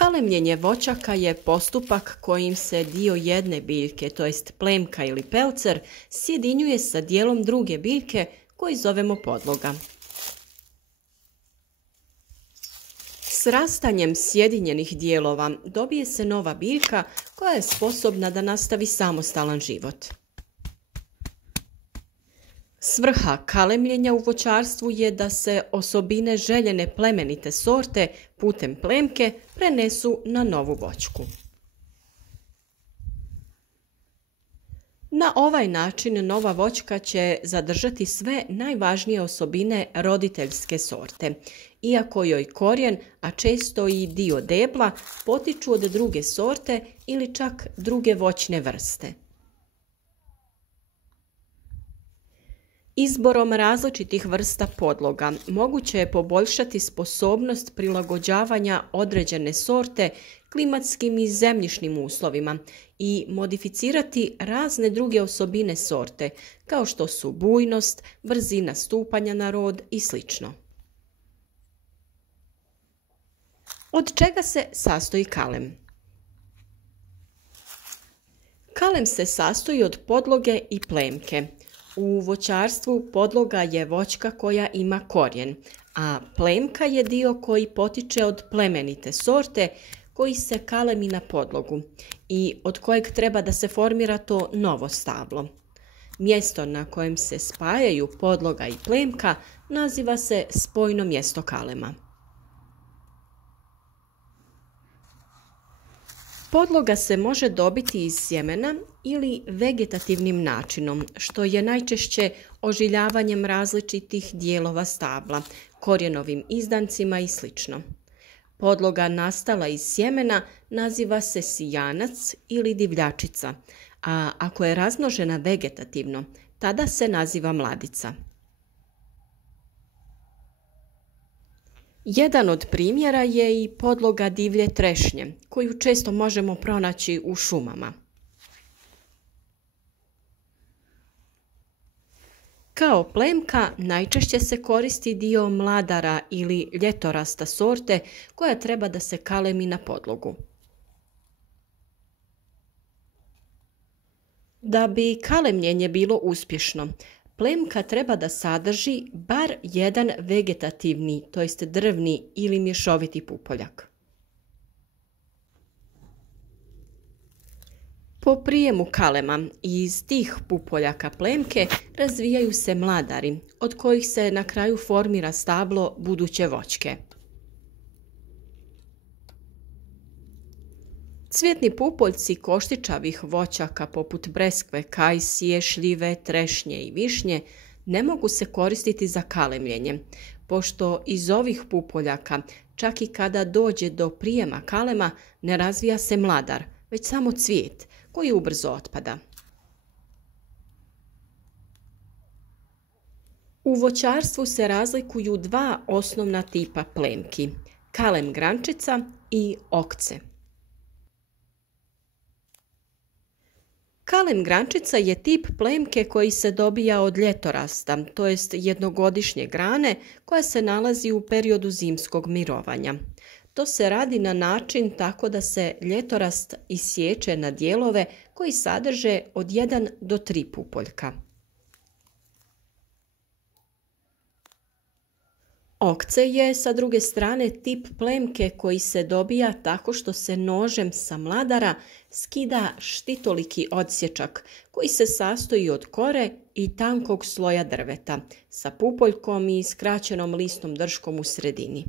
Kalemljenje voćaka je postupak kojim se dio jedne biljke, to jest plemka ili pelcer, sjedinjuje sa dijelom druge biljke koji zovemo podloga. S rastanjem sjedinjenih dijelova dobije se nova biljka koja je sposobna da nastavi samostalan život. Svrha kalemljenja u voćarstvu je da se osobine željene plemenite sorte putem plemke prenesu na novu voćku. Na ovaj način nova voćka će zadržati sve najvažnije osobine roditeljske sorte, iako joj korijen, a često i dio debla, potiču od druge sorte ili čak druge voćne vrste. Izborom različitih vrsta podloga moguće je poboljšati sposobnost prilagođavanja određene sorte klimatskim i zemljišnim uslovima i modificirati razne druge osobine sorte, kao što su bujnost, brzina stupanja na rod i sl. Od čega se sastoji kalem? Kalem se sastoji od podloge i plemke. U voćarstvu podloga je voćka koja ima korijen, a plemka je dio koji potiče od plemenite sorte koji se kalemi na podlogu i od kojeg treba da se formira to novo stablo. Mjesto na kojem se spajaju podloga i plemka naziva se spojno mjesto kalema. Podloga se može dobiti iz sjemena ili vegetativnim načinom, što je najčešće ožiljavanjem različitih dijelova stabla, korijenovim izdancima i sl. Podloga nastala iz sjemena naziva se sijanac ili divljačica, a ako je razmnožena vegetativno, tada se naziva mladica. Jedan od primjera je i podloga divlje trešnje, koju često možemo pronaći u šumama. Kao plemka najčešće se koristi dio mladara ili ljetorasta sorte koja treba da se kalemi na podlogu. Da bi kalemljenje bilo uspješno, plemka treba da sadrži bar jedan vegetativni, to jest drvni ili mješoviti pupoljak. Po prijemu kalema iz tih pupoljaka plemke razvijaju se mladari, od kojih se na kraju formira stablo buduće voćke. Cvjetni pupoljci koštičavih voćaka poput breskve, kajsije, šljive, trešnje i višnje ne mogu se koristiti za kalemljenje, pošto iz ovih pupoljaka, čak i kada dođe do prijema kalema, ne razvija se mladar, već samo cvijet koji ubrzo otpada. U voćarstvu se razlikuju dva osnovna tipa plemki, kalem grančica i okce. Kalem grančica je tip plemke koji se dobija od ljetorasta, to jest jednogodišnje grane koja se nalazi u periodu zimskog mirovanja. To se radi na način tako da se ljetorast isječe na dijelove koji sadrže od 1 do 3 pupoljka. Okce je sa druge strane tip plemke koji se dobija tako što se nožem sa mladara skida štitoliki odsječak koji se sastoji od kore i tankog sloja drveta sa pupoljkom i skraćenom listom drškom u sredini.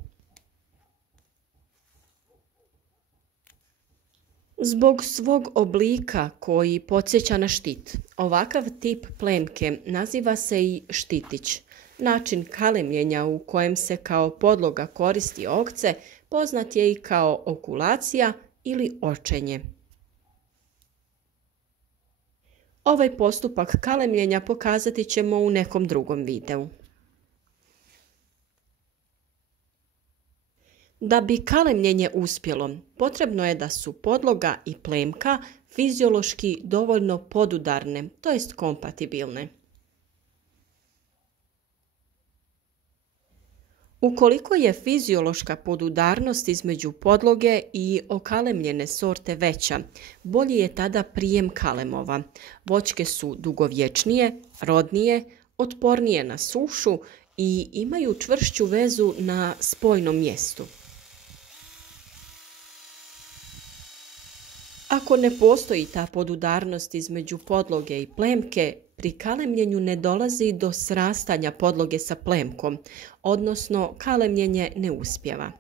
Zbog svog oblika koji podsjeća na štit, ovakav tip plemke naziva se i štitić. Način kalemljenja u kojem se kao podloga koristi okce poznat je i kao okulacija ili očenje. Ovaj postupak kalemljenja pokazati ćemo u nekom drugom videu. Da bi kalemljenje uspjelo, potrebno je da su podloga i plemka fiziološki dovoljno podudarne, to jest kompatibilne. Ukoliko je fiziološka podudarnost između podloge i okalemljene sorte veća, bolji je tada prijem kalemova. Voćke su dugovječnije, rodnije, otpornije na sušu i imaju čvršću vezu na spojnom mjestu. Ako ne postoji ta podudarnost između podloge i plemke, pri kalemljenju ne dolazi do srastanja podloge sa plemkom, odnosno kalemljenje ne uspijeva.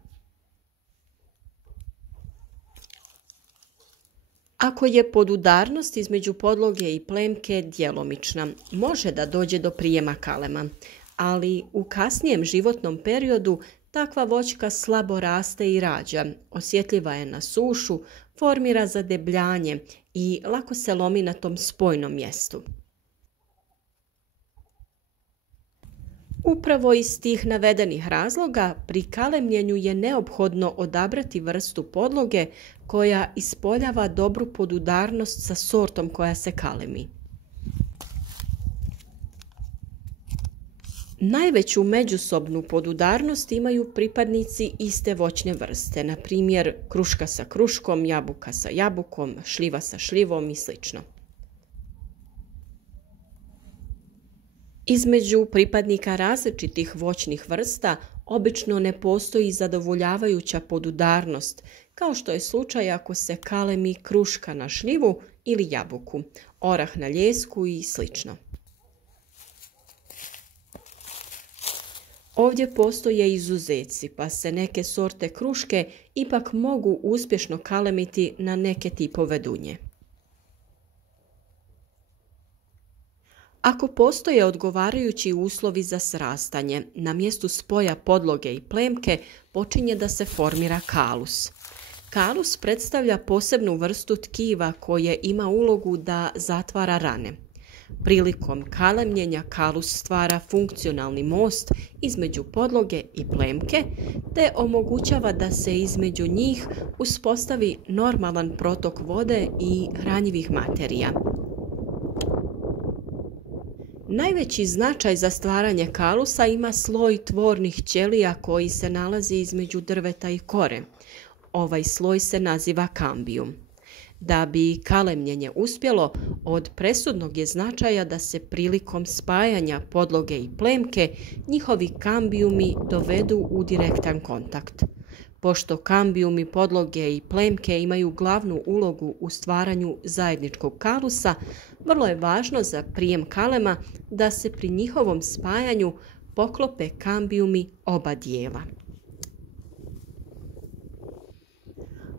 Ako je podudarnost između podloge i plemke djelomična, može da dođe do prijema kalema, ali u kasnijem životnom periodu takva voćka slabo raste i rađa, osjetljiva je na sušu, formira zadebljanje i lako se lomi na tom spojnom mjestu. Upravo iz tih navedenih razloga pri kalemljenju je neophodno odabrati vrstu podloge koja ispoljava dobru podudarnost sa sortom koja se kalemi. Najveću međusobnu podudarnost imaju pripadnici iste voćne vrste, na primjer kruška sa kruškom, jabuka sa jabukom, šljiva sa šljivom i sl. Između pripadnika različitih voćnih vrsta obično ne postoji zadovoljavajuća podudarnost, kao što je slučaj ako se kalemi kruška na šljivu ili jabuku, orah na ljesku i sl. Ovdje postoje izuzeci, pa se neke sorte kruške ipak mogu uspješno kalemiti na neke tipove dunje. Ako postoje odgovarajući uslovi za srastanje, na mjestu spoja podloge i plemke počinje da se formira kalus. Kalus predstavlja posebnu vrstu tkiva koje ima ulogu da zatvara rane. Prilikom kalemljenja kalus stvara funkcionalni most između podloge i plemke te omogućava da se između njih uspostavi normalan protok vode i hranjivih materija. Najveći značaj za stvaranje kalusa ima sloj tvornih ćelija koji se nalazi između drveta i kore. Ovaj sloj se naziva kambijum. Da bi kalemljenje uspjelo, od presudnog je značaja da se prilikom spajanja podloge i plemke njihovi kambijumi dovedu u direktan kontakt. Pošto kambijumi podloge i plemke imaju glavnu ulogu u stvaranju zajedničkog kalusa, vrlo je važno za prijem kalema da se pri njihovom spajanju poklope kambijumi oba dijela.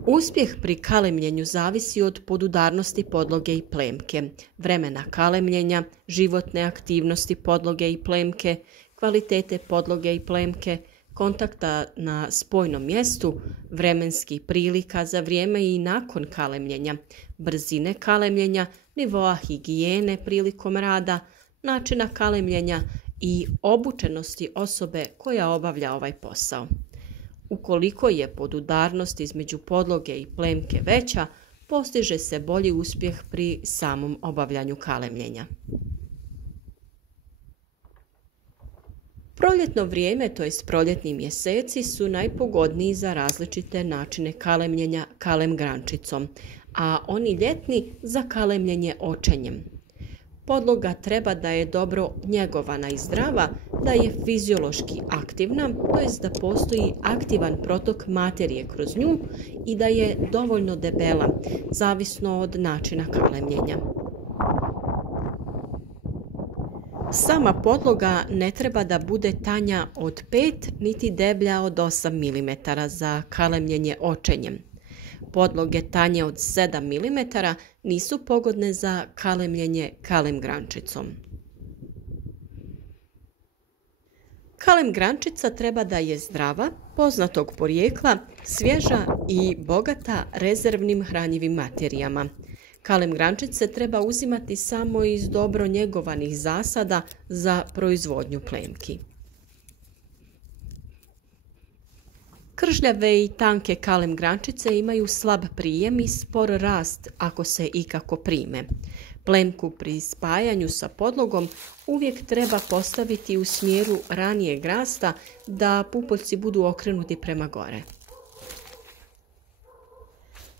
Uspjeh pri kalemljenju zavisi od podudarnosti podloge i plemke, vremena kalemljenja, životne aktivnosti podloge i plemke, kvalitete podloge i plemke, kontakta na spojnom mjestu, vremenskih prilika za vrijeme i nakon kalemljenja, brzine kalemljenja, nivoa higijene prilikom rada, načina kalemljenja i obučenosti osobe koja obavlja ovaj posao. Ukoliko je podudarnost između podloge i plemke veća, postiže se bolji uspjeh pri samom obavljanju kalemljenja. Proljetno vrijeme, to jest proljetni mjeseci, su najpogodniji za različite načine kalemljenja kalem grančicom, a oni ljetni za kalemljenje očenjem. Podloga treba da je dobro njegovana i zdrava, da je fiziološki aktivna, to jest da postoji aktivan protok materije kroz nju i da je dovoljno debela, zavisno od načina kalemljenja. Sama podloga ne treba da bude tanja od 5 niti deblja od 8 mm za kalemljenje očenjem. Podloge tanje od 7 mm nisu pogodne za kalemljenje kalem grančicom. Kalem grančica treba da je zdrava, poznatog porijekla, svježa i bogata rezervnim hranjivim materijama. Kalem grančice treba uzimati samo iz dobro njegovanih zasada za proizvodnju plemki. Kržljave i tanke kalem grančice imaju slab prijem i spor rast ako se ikako prime. Plemku pri spajanju sa podlogom uvijek treba postaviti u smjeru ranijeg rasta da pupoljci budu okrenuti prema gore.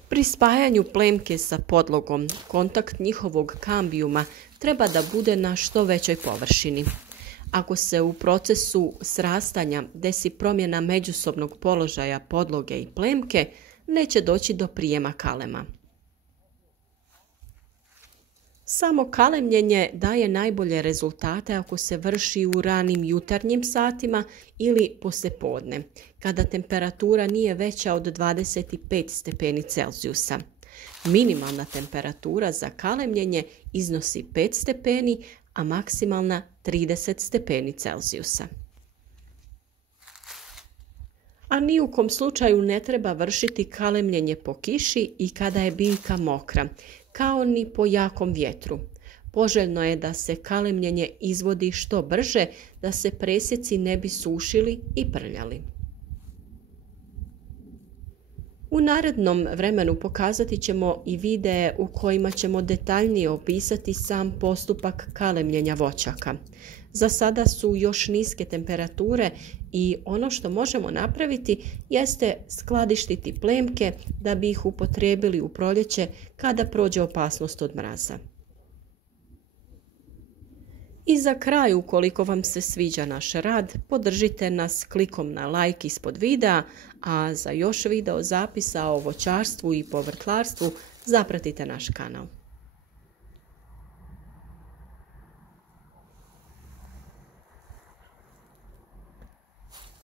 Pri spajanju plemke sa podlogom, kontakt njihovog kambijuma treba da bude na što većoj površini. Ako se u procesu srastanja desi promjena međusobnog položaja podloge i plemke, neće doći do prijema kalema. Samo kalemljenje daje najbolje rezultate ako se vrši u ranim jutarnjim satima ili poslijepodne, kada temperatura nije veća od 25 stepeni Celzijusa. Minimalna temperatura za kalemljenje iznosi 5 stepeni, a maksimalna 30 stepeni Celzijusa. A ni u kom slučaju ne treba vršiti kalemljenje po kiši i kada je biljka mokra, kao ni po jakom vjetru. Poželjno je da se kalemljenje izvodi što brže, da se presjeci ne bi sušili i prljali. U narednom vremenu pokazati ćemo i videe u kojima ćemo detaljnije opisati sam postupak kalemljenja voćaka. Za sada su još niske temperature i ono što možemo napraviti jeste skladištiti plemke da bi ih upotrijebili u proljeće kada prođe opasnost od mraza. I za kraj, ukoliko vam se sviđa naš rad, podržite nas klikom na like ispod videa, a za još video zapisa o voćarstvu i povrtlarstvu zapratite naš kanal.